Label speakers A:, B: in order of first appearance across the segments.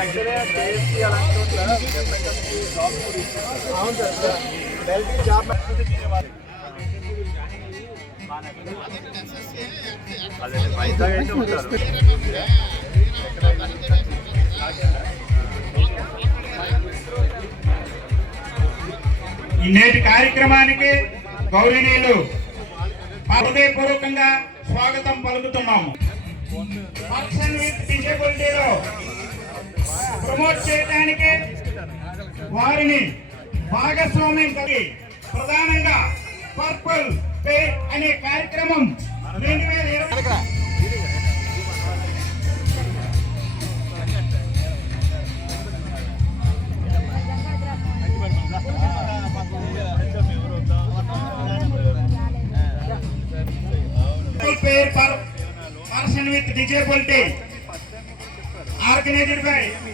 A: But actually KSC అలాంటి చోట్ల ఎంఎస్ఎంకి job కూడా ఇస్తారు అవును సార్. డైరెక్ట్ జాబ్ అదే వైజాగ్ అయితే ఉంటారు
B: ఈ నేటి కార్యక్రమానికి గౌరవనీయులు హృదయపూర్వకంగా స్వాగతం పలుకుతున్నాము. ప్రమోట్ చేయడానికి వారిని భాగస్వామ్యం కలిగి ప్రధానంగా పర్పుల్ పే అనే కార్యక్రమం రెండు వేల ఇరవై pair for person with disability organized by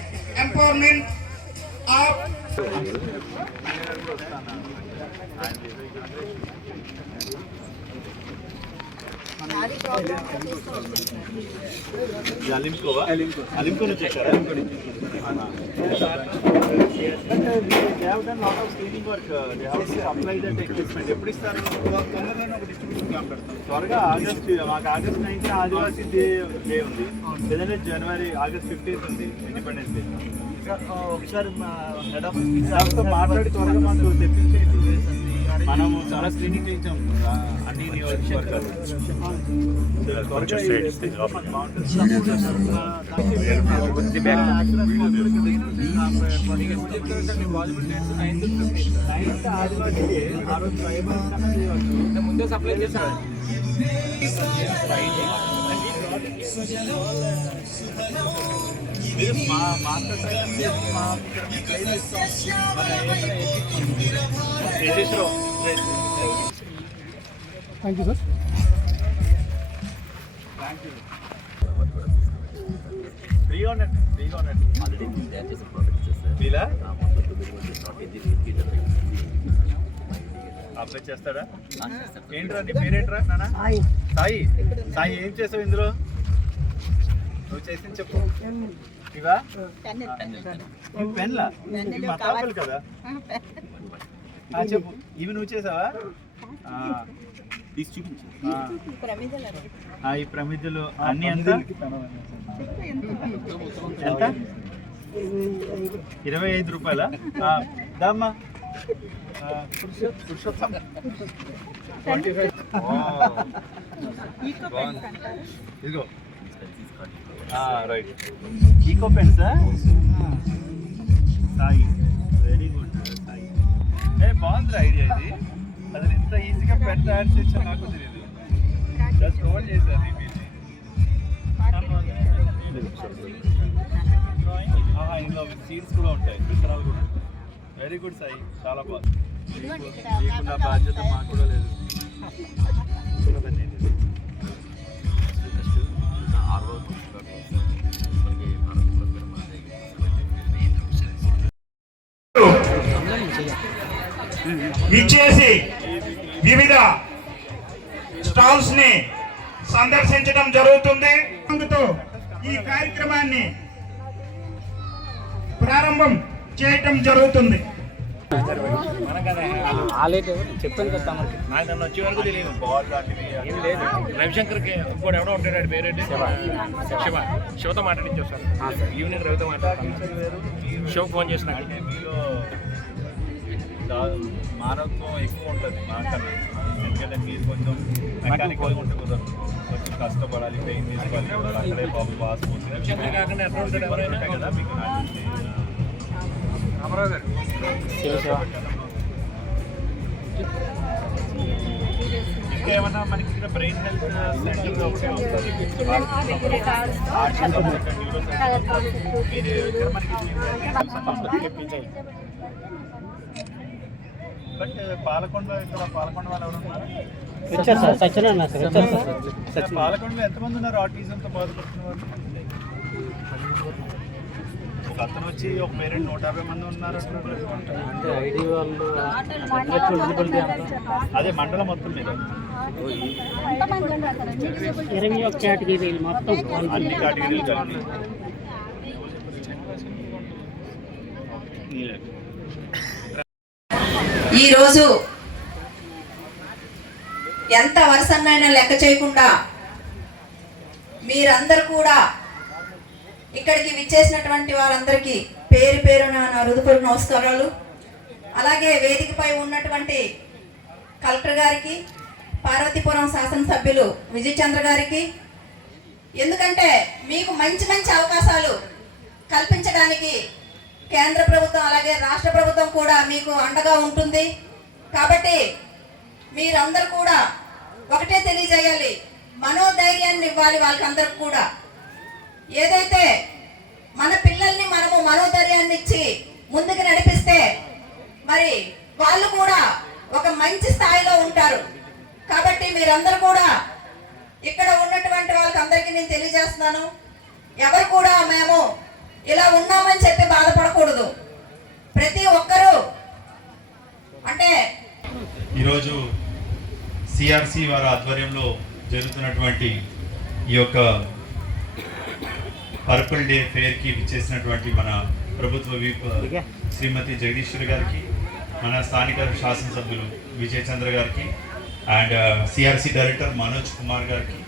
A: నుంచి వచ్చారా? ఎప్పుడు ఇస్తారు త్వరగా ఆగస్ట్ మాకు August ninth Adivasi day day ఉంది. లేదంటే జనవరి ఆగస్ట్ ఫిఫ్టీన్త్ ఉంది ఇండిపెండెన్స్ డే ఒకసారి దాంతో మాట్లాడి త్వరగా మాకు తెప్పించేది మనము చాలా స్క్రీనింగ్ చేయించాం. అన్ని
C: ముందే supply
A: master
D: thank you sir
A: ఫ్రీగా ఉండండి ఫ్రీగా ఉండండి మీలా అప్లై చేస్తాడా? ఏంట్రా నీ పేరేంట్రా నాన్న సాయి. సాయి. ఏం చేసావు ఇందులో? నువ్వు చేసింది చెప్పు. ఇవా? ఇవి పెన్లా? ఇవి మతాబులు కదా? ఆ, చెప్పు. ఇవి నువ్వు చేసావా? ఆ. ఆ. ఆ, ఈ ప్రమిదలు అన్ని ఎంత ఎంత? ఇరవై ఐదు రూపాయల? దామ్మా. పురుషోత్తం. ఇదిగో. రైట్ ఈకో పెన్సా సాయి వెరీ గుడ్ సాయి ఏ బాగుంది ఐడియా ఇది. అసలు ఇంత ఈజీగా పెన్ తయారు చేసా నాకు తెలియదు జస్ట్ హోల్డ్ చేశారు ఇందులో సీడ్స్ కూడా ఉంటాయి. విత్తనాలు కూడా వెరీ గుడ్ సాయి చాలా బాగుంది. బాధ్యత మాకు కూడా లేదు.
B: ఇచ్చేసి వివిధ స్టాల్స్ని సందర్శించడం జరుగుతుంది. అందుతో ఈ కార్యక్రమాన్ని ప్రారంభం చేయటం జరుగుతుంది.
C: చెప్పాను కదా
A: నాకు నన్ను వచ్చే వరకు తెలియదు బాల్ లాంటివి ఏం లేదు
E: రవిశంకర్కి ఇంకోటి ఎవడో ఉంటాడు పేరేంటి శివ శివతో మాట్లాడించి వస్తాను ఈవినింగ్ రవితో మాట్లాడతాను. శివ ఫోన్ చేసిన.
A: అంటే మీలో మానవత్వం ఎక్కువ ఉంటుంది మాకన్నా ఎందుకంటే మీరు కొంచెం మెకానికల్ ఉంటే కుదరదు కొంచెం కష్టపడాలి పెయిన్ తీసుకోవాలి అక్కడే బాబు
E: ఎవరైనా
A: ఉంటాయి కదా మీకు.
E: రామారావు గారు
A: ఇంకా ఏమన్నా మనకి ఇక్కడ బ్రెయిన్ హెల్త్ సెంటర్ ఒకటే వస్తుంది మీరు ఇక్కడ మనకి బట్ పాలకొండ ఇక్కడ పాలకొండ వాళ్ళు ఎవరు ఉన్నారు?
D: వచ్చారు సార్ సత్యనారాయణ సార్ వచ్చారు సార్.
A: ఇక్కడ పాలకొండలో ఎంతమంది ఉన్నారు ఆటిజంతో బాధపడుతున్న వాళ్ళు? అతను వచ్చి ఒక పేరెంట్ నూట యాభై మంది ఉన్నారు.
D: అంటే ఐడి వాళ్ళు అంతా
A: అదే మండలం మొత్తం మీద.
D: ఇరవై ఒక్క కేటగిరీలు మొత్తం
A: అన్ని కేటగిరీలు కలిపి. నీలే.
F: ఈరోజు ఎంత వరుసన్నైనా లెక్క చేయకుండా మీరందరూ కూడా ఇక్కడికి విచ్చేసినటువంటి వారందరికీ పేరు పేరున నా హృదయపూర్వక నమస్కారాలు. అలాగే వేదికపై ఉన్నటువంటి కలెక్టర్ గారికి పార్వతీపురం శాసనసభ్యులు విజయ్ చంద్ర గారికి ఎందుకంటే మీకు మంచి మంచి అవకాశాలు కల్పించడానికి కేంద్ర ప్రభుత్వం అలాగే రాష్ట్ర ప్రభుత్వం కూడా మీకు అండగా ఉంటుంది. కాబట్టి మీరందరూ కూడా ఒకటే తెలియజేయాలి. మనోధైర్యాన్ని ఇవ్వాలి వాళ్ళకందరికి కూడా. ఏదైతే మన పిల్లల్ని మనము మనోధైర్యాన్ని ఇచ్చి ముందుకు నడిపిస్తే మరి వాళ్ళు కూడా ఒక మంచి స్థాయిలో ఉంటారు. కాబట్టి మీరందరూ కూడా ఇక్కడ ఉన్నటువంటి వాళ్ళకి అందరికీ నేను తెలియజేస్తున్నాను. ఎవరు కూడా మేము ఇలా ఉన్నామని చెప్పి బాధపడకూడదు. ప్రతి ఒక్కరూ అంటే
G: ఈరోజు సిఆర్సి వారి ఆధ్వర్యంలో జరుగుతున్నటువంటి ఈ యొక్క పర్పుల్ డే ఫేర్కి విచ్చేసినటువంటి మన ప్రభుత్వ వీప్ శ్రీమతి జగదీశ్వరి గారికి మన స్థానిక శాసనసభ్యులు విజయ్ చంద్ర గారికి and CRC director Manoj Kumar గారికి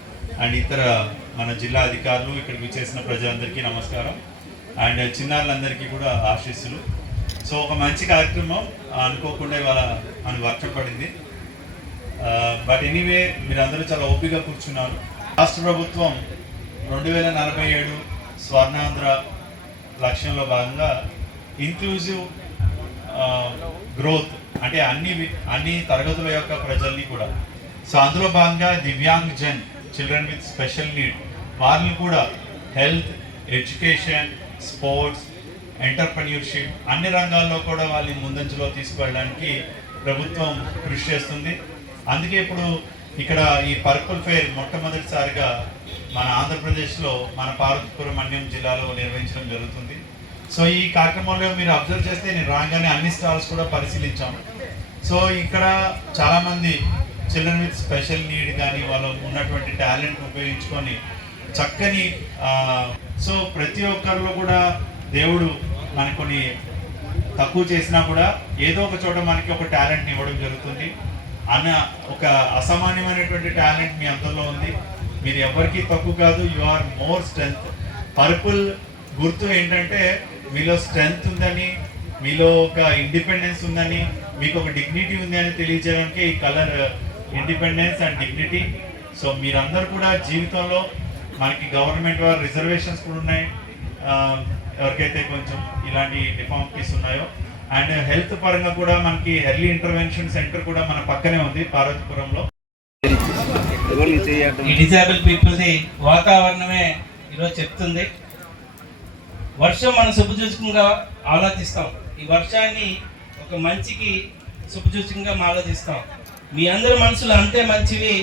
G: అండ్ ఇతర మన జిల్లా అధికారులు ఇక్కడికి విచ్చేసిన ప్రజలందరికీ నమస్కారం. అండ్ చిన్నారులందరికీ కూడా ఆశీస్సులు. సో ఒక మంచి కార్యక్రమం అనుకోకుండా ఇవాళ అని వర్షం పడింది. బట్ ఎనీవే మీరందరూ చాలా ఓపికగా కూర్చున్నారు. రాష్ట్ర ప్రభుత్వం రెండు వేల నలభై ఏడు స్వర్ణాంధ్ర లక్ష్యంలో భాగంగా ఇంక్లూజివ్ గ్రోత్ అంటే అన్ని అన్ని తరగతుల యొక్క ప్రజల్ని కూడా. సో అందులో భాగంగా Divyang jan children with special need వారిని కూడా హెల్త్ ఎడ్యుకేషన్ స్పోర్ట్స్ ఎంటర్ప్రెన్యూర్షిప్ అన్ని రంగాల్లో కూడా వాళ్ళని ముందంజలో తీసుకువెళ్ళడానికి ప్రభుత్వం కృషి చేస్తుంది. అందుకే ఇప్పుడు ఇక్కడ ఈ పర్పుల్ ఫేర్ మొట్టమొదటిసారిగా మన ఆంధ్రప్రదేశ్లో మన పార్వతీపురం అన్యం జిల్లాలో నిర్వహించడం జరుగుతుంది. సో ఈ కార్యక్రమంలో మీరు అబ్జర్వ్ చేస్తే నేను రాగానే అన్ని స్టాల్స్ కూడా పరిశీలించాం. సో ఇక్కడ చాలామంది చిల్డ్రన్ విత్ స్పెషల్ నీడ్ కానీ వాళ్ళు ఉన్నటువంటి టాలెంట్ ఉపయోగించుకొని చక్కని సో ప్రతి ఒక్కరిలో కూడా దేవుడు మనకు కొన్ని తక్కువ చేసినా కూడా ఏదో ఒక చోట మనకి ఒక టాలెంట్ని ఇవ్వడం జరుగుతుంది. అన్న ఒక అసామాన్యమైనటువంటి టాలెంట్ మీ అందరిలో ఉంది. మీరు ఎవరికి తక్కువ కాదు you are more strength purple గుర్తు ఏంటంటే మీలో స్ట్రెంగ్త్ ఉందని మీలో ఒక ఇండిపెండెన్స్ ఉందని మీకు ఒక డిగ్నిటీ ఉంది అని తెలియజేయడానికి ఈ colour independence and dignity so మీరందరూ కూడా జీవితంలో మనకి గవర్నమెంట్ వారు రిజర్వేషన్స్ కూడా ఉన్నాయి. ఎవరికైతే కొంచెం ఇలాంటి డిఫార్మిటీస్ ఉన్నాయో. అండ్ హెల్త్ పరంగా కూడా మనకి ఎర్లీ ఇంటర్వెన్షన్ సెంటర్ కూడా మన పక్కనే ఉంది పార్వతీపురంలో.
H: ఈ డిజేబుల్ పీపుల్ది వాతావరణమే ఈరోజు చెప్తుంది. వర్షం మనం శుభసూచకంగా ఆలోచిస్తాం. ఈ వర్షాన్ని ఒక మంచికి శుభసూచకంగా ఆలోచిస్తాం. మీ అందరి మనసులు అంతే మంచివి.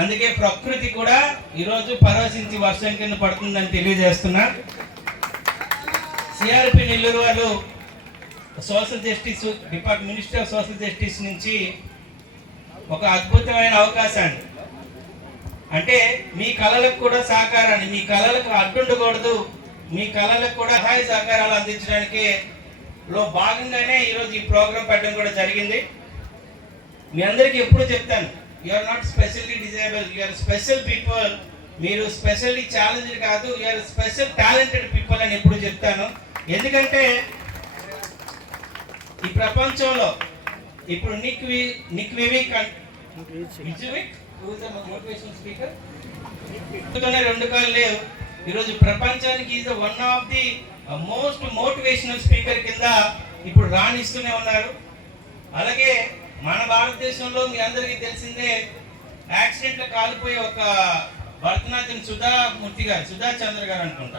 H: అందుకే ప్రకృతి కూడా ఈరోజు పరవశించి వర్షం కింద పడుతుందని తెలియజేస్తున్నా. సిఆర్పి నెల్లూరు వాళ్ళు social justice depart minister of social justice నుంచి ఒక అద్భుతమైన అవకాశాన్ని. అంటే మీ కళలకు కూడా సహకారాన్ని మీ కళలకు అడ్డుండకూడదు. మీ కళలకు కూడా సహాయ సహకారాలు అందించడానికి లో భాగంగానే ఈరోజు ఈ ప్రోగ్రాం పెట్టడం కూడా జరిగింది. మీ అందరికీ ఎప్పుడు చెప్తాను are not specially disabled are special people మీరు స్పెషల్లీ ఛాలెంజ్డ్ కాదు. ఆర్ స్పెషల్ టాలెంటెడ్ పీపుల్ అని ఎప్పుడు చెప్తాను. ఎందుకంటే ఈ ప్రపంచంలో ఇప్పుడు నిక్ వి నిక్ వివిక్ మోటివేషన్ స్పీకర్ రెండు కాళ్ళు లేవు. ఈరోజు ప్రపంచానికి is one of the most motivational speaker కింద ఇప్పుడు రాణిస్తూనే ఉన్నారు. అలాగే మన భారతదేశంలో మీ అందరికీ తెలిసిందే యాక్సిడెంట్లో ఒక భరతనాట్యం సుధా మూర్తి గారు సుధా చంద్ర గారు అనుకుంటా.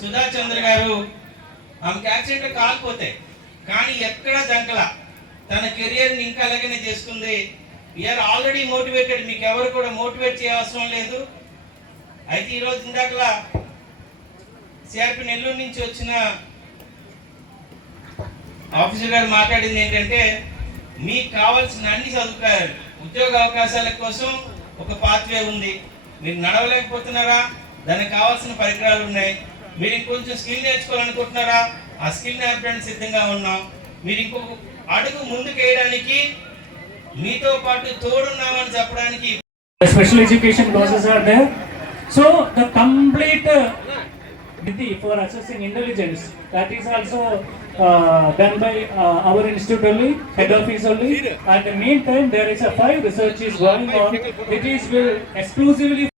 H: సుధా చంద్ర గారు ఆమెకి యాక్సిడెంట్లో కాలిపోతే కానీ ఎక్కడ జంకల తన కెరియర్ని ఇంకా అలాగనే చేసుకుంది. వీఆర్ ఆల్రెడీ మోటివేటెడ్ మీకు ఎవరు కూడా మోటివేట్ చేయవసరం లేదు. అయితే ఈరోజు ఇందాకలా సిఆర్పి నెల్లూరు నుంచి వచ్చిన ఆఫీసర్ గారు మాట్లాడింది ఏంటంటే మీకు కావాల్సిన అన్ని సదుపాయాలు ఉద్యోగ అవకాశాల కోసం ఒక పాత్వే ఉంది. మీరు నడవలేకపోతున్నారా? దానికి కావాల్సిన పరికరాలు ఉన్నాయి. మీరు ఇంకొంచెం స్కిల్ నేర్చుకోవాలనుకుంటున్నారా? ఆ స్కిల్ నేర్పడానికి సిద్ధంగా ఉన్నాం. మీరు ఇంకొక అడుగు ముందుకు వేయడానికి మీతో పాటు తోడున్నామని చెప్పడానికి
D: special education process are there. Complete the complete uh, Vidhi for also done by uh, our institute only, head office only. At the meantime, there is a five research is going on. It is will exclusively